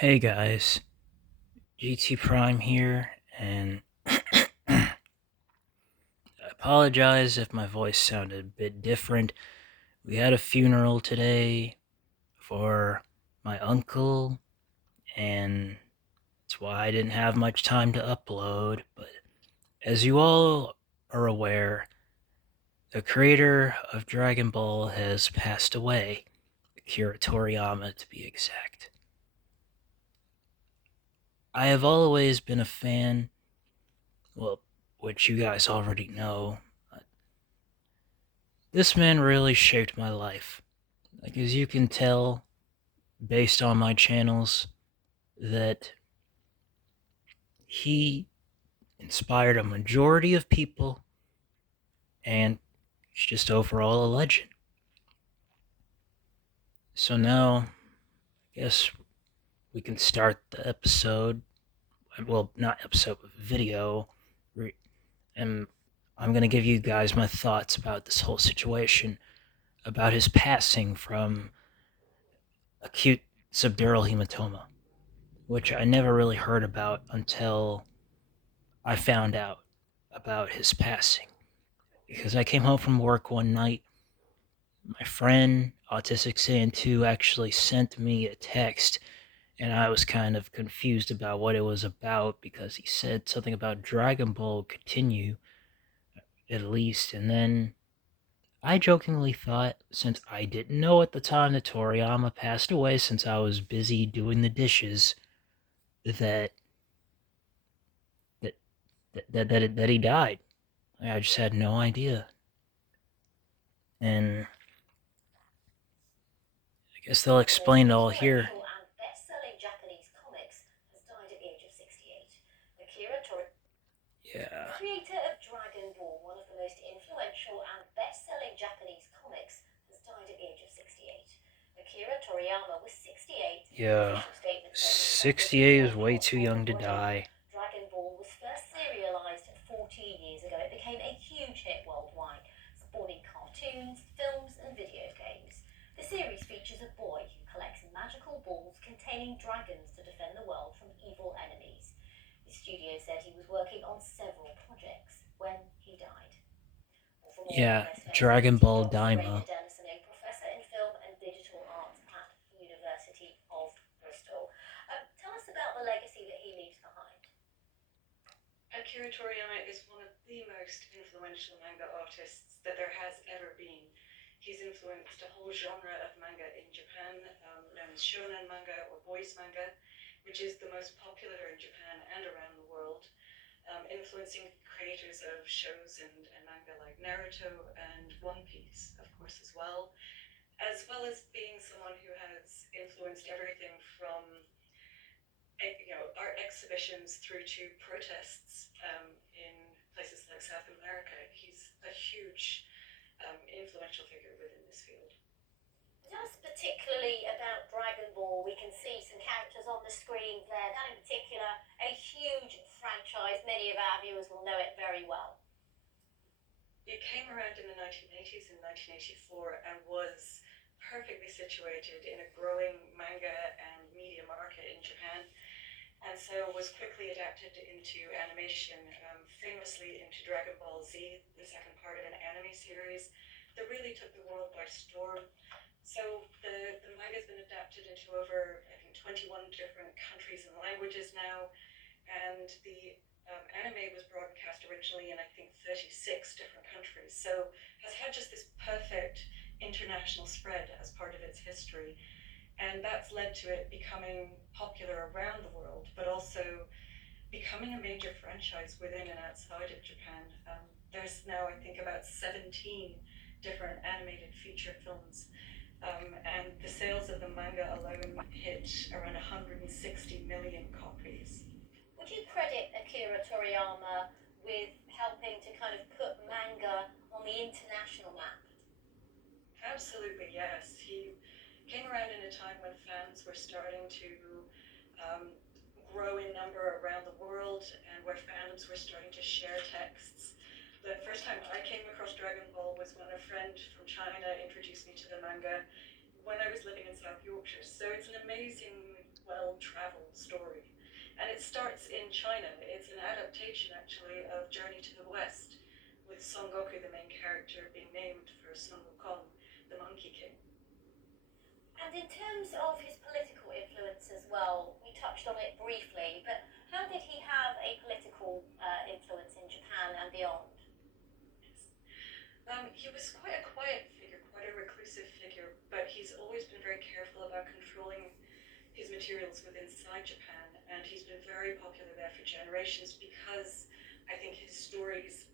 Hey guys, GT Prime here, and I apologize if my voice sounded a bit different. We had a funeral today for my uncle, and that's why I didn't have much time to upload. But as you all are aware, the creator of Dragon Ball has passed away, Akira Toriyama to be exact. I have always been a fan, well, which you guys already know. This man really shaped my life. Like, as you can tell, based on my channels, that he inspired a majority of people, and he's just overall a legend. So now, I guess we can start the episode. Well, not episode, but video. And I'm going to give you guys my thoughts about this whole situation, about his passing from acute subdural hematoma, which I never really heard about until I found out about his passing. Because I came home from work one night, my friend, Autistic Saiyan 2, actually sent me a text, and I was kind of confused about what it was about because he said something about Dragon Ball continue, at least, and then I jokingly thought, since I didn't know at the time that Toriyama passed away, since I was busy doing the dishes, that that that he died. I just had no idea. And I guess they'll explain it all here. And best-selling Japanese comics, has died at the age of 68. Akira Toriyama, Yeah. creator of Dragon Ball, one of the most influential and best-selling Japanese comics, has died at the age of 68. Akira Toriyama was 68. Yeah. Official statement said he suffered 68 is from way too multiple young to sclerosis. die. Dragon Ball was first serialized 14 years ago. It became a huge hit worldwide, spawning cartoons, films, and video games. The series features a boy who collects magical balls containing dragons to defend the world from evil enemies. The studio said he was working on several projects when he died. Well, for more on Yeah, this, let's speak Dragon to Ball Dr. Raina Daima. Dennison, a professor in film and digital arts at the University of Bristol. Tell us about the legacy that he leaves behind. Akira Toriyama is one of the most influential manga artists that there has ever been. He's influenced a whole genre of manga in Japan, known as shonen manga or boys manga, which is the most popular in Japan and around the world, influencing creators of shows and manga like Naruto and One Piece, of course, as well as being someone who has influenced everything from art exhibitions through to protests in places like South America. He's a huge influential figure within this field. Tell us particularly about Dragon Ball. We can see some characters on the screen there. That in particular, a huge franchise. Many of our viewers will know it very well. It came around in the 1980s and 1984 and was perfectly situated in a growing manga and media market in Japan, and so was quickly adapted into animation, famously into Dragon Ball Z, the second part of an anime series that really took the world by storm. So the manga has been adapted into over, I think, 21 different countries and languages now, and the anime was broadcast originally in, I think, 36 different countries, so has had just this perfect international spread as part of its history. And that's led to it becoming popular around the world, but also becoming a major franchise within and outside of Japan. There's now, I think, about 17 different animated feature films, and the sales of the manga alone hit around 160 million copies. Would you credit Akira Toriyama with helping to kind of put manga on the international map? Absolutely, yes. He came around in a time when fans were starting to um, grow in number around the world and where fandoms were starting to share texts. The first time I came across Dragon Ball was when a friend from China introduced me to the manga when I was living in South Yorkshire. So it's an amazing well-traveled story. And it starts in China. It's an adaptation, actually, of Journey to the West, with Son Goku, the main character, being named for Sun Wukong, the Monkey King. And in terms of his political influence as well, we touched on it briefly, but how did he have a political influence in Japan and beyond? He was quite a quiet figure, quite a reclusive figure, but he's always been very careful about controlling his materials within inside Japan, and he's been very popular there for generations because I think his stories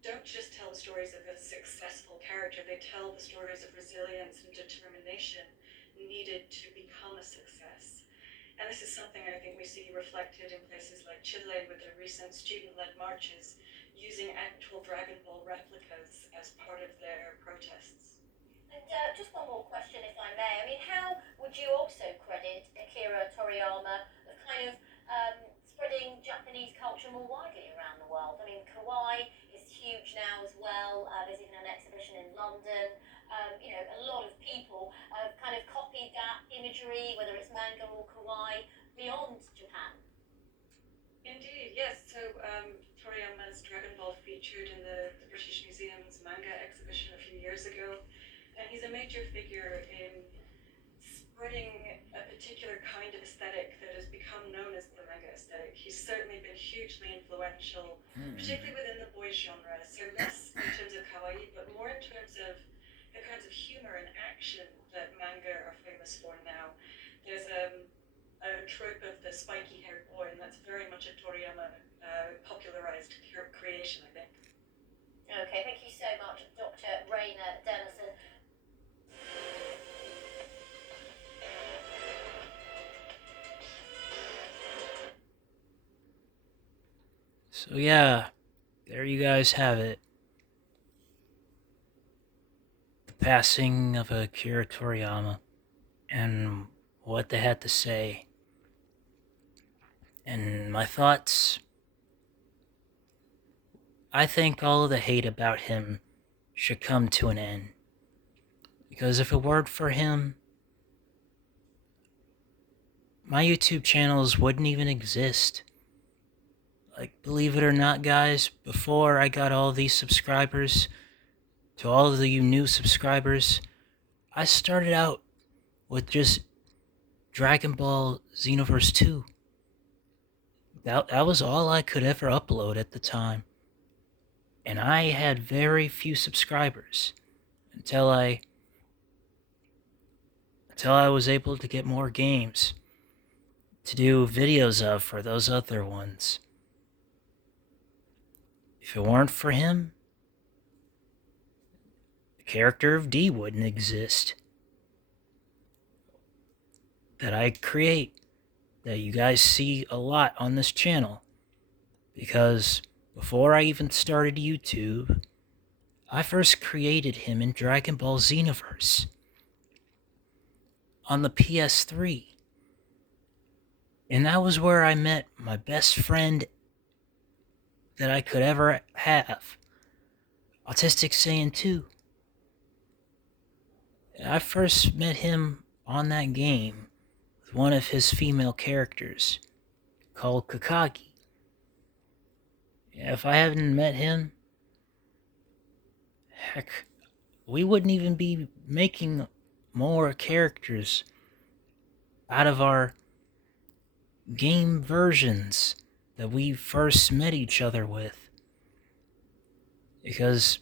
don't just tell the stories of a successful character, they tell the stories of resilience and determination needed to become a success. And this is something I think we see reflected in places like Chile with their recent student-led marches, using actual Dragon Ball replicas as part of their protests. And just one more question, if I may. I mean, how would you also credit Akira Toriyama with kind of spreading Japanese culture more widely around the world? I mean, kawaii is huge now as well. There's even an exhibition in London. A lot of people have kind of copied that imagery, whether it's manga or kawaii, beyond Japan. Indeed, yes. So Toriyama's Dragon Ball featured in the British Museum's manga exhibition a few years ago, and he's a major figure in spreading a particular kind of aesthetic that has become known as the manga aesthetic. He's certainly been hugely influential, particularly within the boys genre, so less in terms of kawaii, but more in terms of the kinds of humor and action that manga are famous for now. There's a trope of the spiky-haired boy, and that's very much a Toriyama popularized creation, I think. Okay, thank you so much, Dr. Raina Dennison. So yeah, there you guys have it. The passing of Akira Toriyama and what they had to say. And my thoughts, I think all of the hate about him should come to an end. Because if it weren't for him, my YouTube channels wouldn't even exist. Like, believe it or not, guys, before I got all these subscribers, to all of you new subscribers, I started out with just Dragon Ball Xenoverse 2. That was all I could ever upload at the time. And I had very few subscribers until I was able to get more games to do videos of for those other ones. If it weren't for him, the character of D wouldn't exist. That I create, that you guys see a lot on this channel. Because before I even started YouTube, I first created him in Dragon Ball Xenoverse on the PS3. And that was where I met my best friend that I could ever have, Autistic Saiyan 2. I first met him on that game with one of his female characters called Kakagi. If I hadn't met him, heck, we wouldn't even be making more characters out of our game versions that we first met each other with. Because,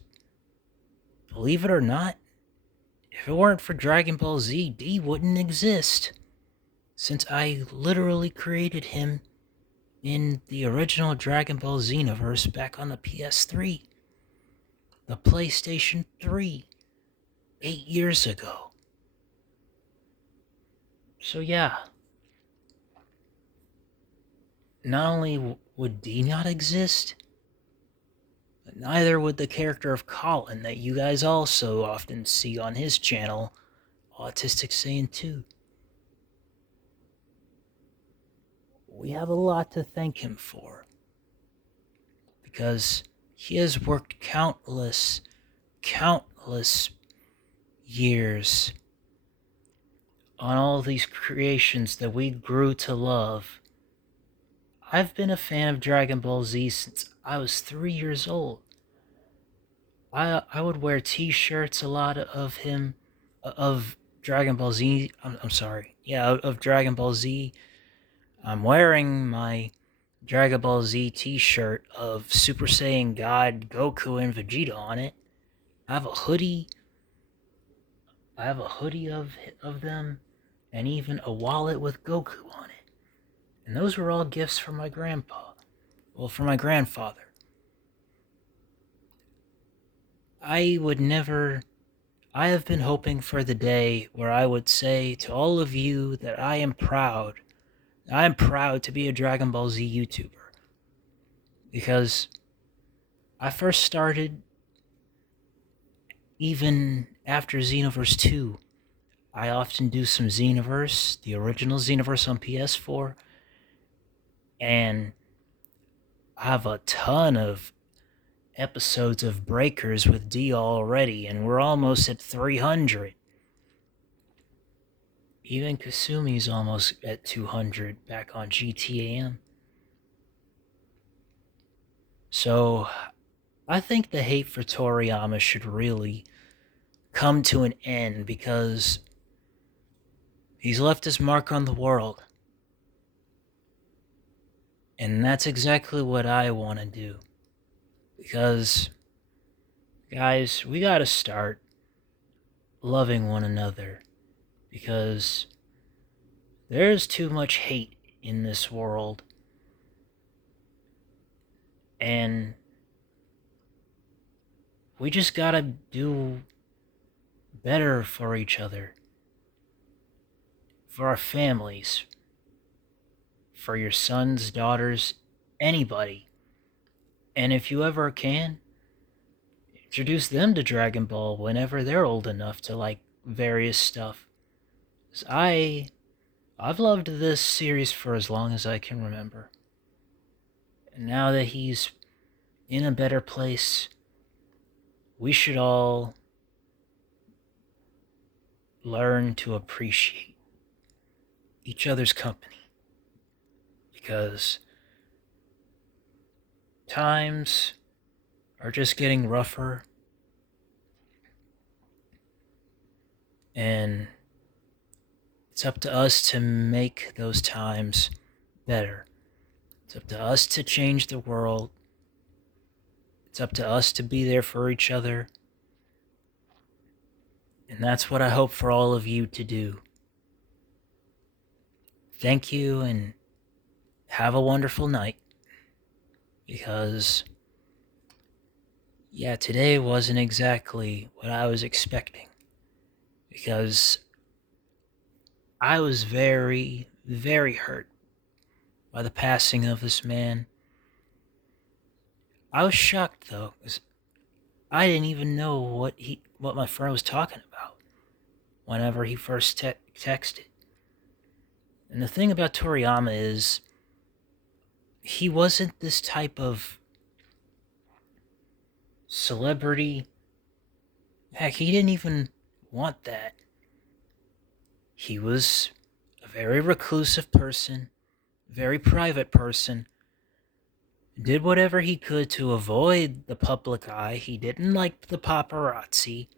believe it or not, if it weren't for Dragon Ball Z, D wouldn't exist. Since I literally created him in the original Dragon Ball Xenoverse back on the PS3. The PlayStation 3. 8 years ago. So yeah. Not only would D not exist, but neither would the character of Colin that you guys also often see on his channel, Autistic Saiyan 2. We have a lot to thank him for, because he has worked countless years on all these creations that we grew to love. I've been a fan of Dragon Ball Z since I was 3 years old. I would wear T-shirts a lot of him, of Dragon Ball Z. I'm sorry, yeah, of Dragon Ball Z. I'm wearing my Dragon Ball Z T-shirt of Super Saiyan God Goku and Vegeta on it. I have a hoodie. I have a hoodie of them, and even a wallet with Goku on it. And those were all gifts from my grandpa. Well, from my grandfather. I would never. I have been hoping for the day where I would say to all of you that I am proud. I am proud to be a Dragon Ball Z YouTuber. Because I first started even after Xenoverse 2. I often do some Xenoverse, the original Xenoverse on PS4, and I have a ton of episodes of Breakers with D already, and we're almost at 300. Even Kasumi's almost at 200 back on GTAM. So, I think the hate for Toriyama should really come to an end because he's left his mark on the world. And that's exactly what I want to do. Because, guys, we gotta start loving one another. Because there's too much hate in this world. And we just gotta do better for each other. For our families. For your sons, daughters, anybody. And if you ever can, introduce them to Dragon Ball whenever they're old enough to like various stuff. 'Cause I've loved this series for as long as I can remember. And now that he's in a better place, we should all learn to appreciate each other's company. Because times are just getting rougher, and it's up to us to make those times better. It's up to us to change the world. It's up to us to be there for each other. And that's what I hope for all of you to do. Thank you and have a wonderful night. Because, yeah, today wasn't exactly what I was expecting. Because I was very, very hurt by the passing of this man. I was shocked though, because I didn't even know what my friend was talking about whenever he first texted. And the thing about Toriyama is, he wasn't this type of celebrity. Heck, he didn't even want that. He was a very reclusive person, very private person, did whatever he could to avoid the public eye. He didn't like the paparazzi.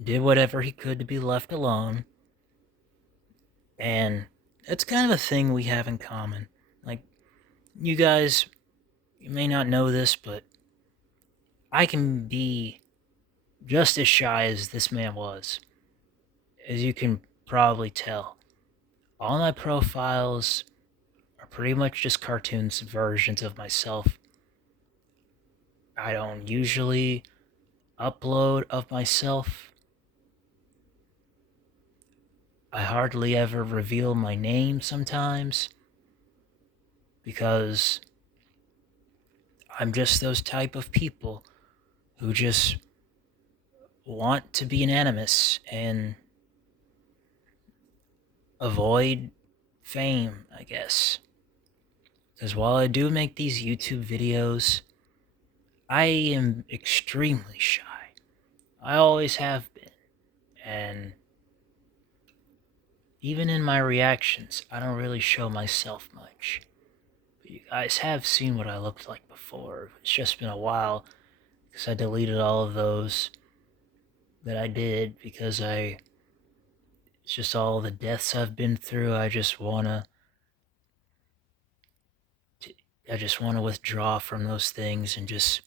Did whatever he could to be left alone. And it's kind of a thing we have in common. Like, you guys, you may not know this, but I can be just as shy as this man was. As you can probably tell. All my profiles are pretty much just cartoons versions of myself. I don't usually upload of myself. I hardly ever reveal my name sometimes. Because I'm just those type of people who just want to be anonymous and avoid fame, I guess. Because while I do make these YouTube videos, I am extremely shy. I always have been. And even in my reactions, I don't really show myself much. But you guys have seen what I looked like before. It's just been a while because I deleted all of those that I did because it's just all the deaths I've been through. I just want to withdraw from those things and just,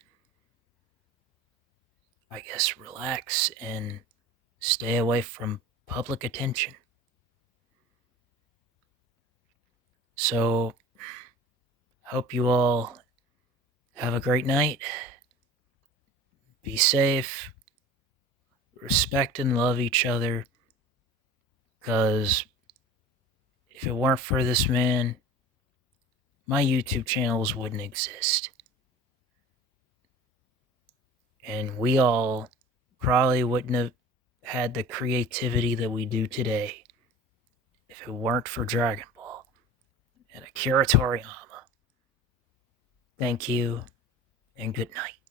I guess, relax and stay away from public attention. So, hope you all have a great night. Be safe. Respect and love each other. Because if it weren't for this man, my YouTube channels wouldn't exist. And we all probably wouldn't have had the creativity that we do today if it weren't for Dragon Ball and Akira Toriyama. Thank you, and good night.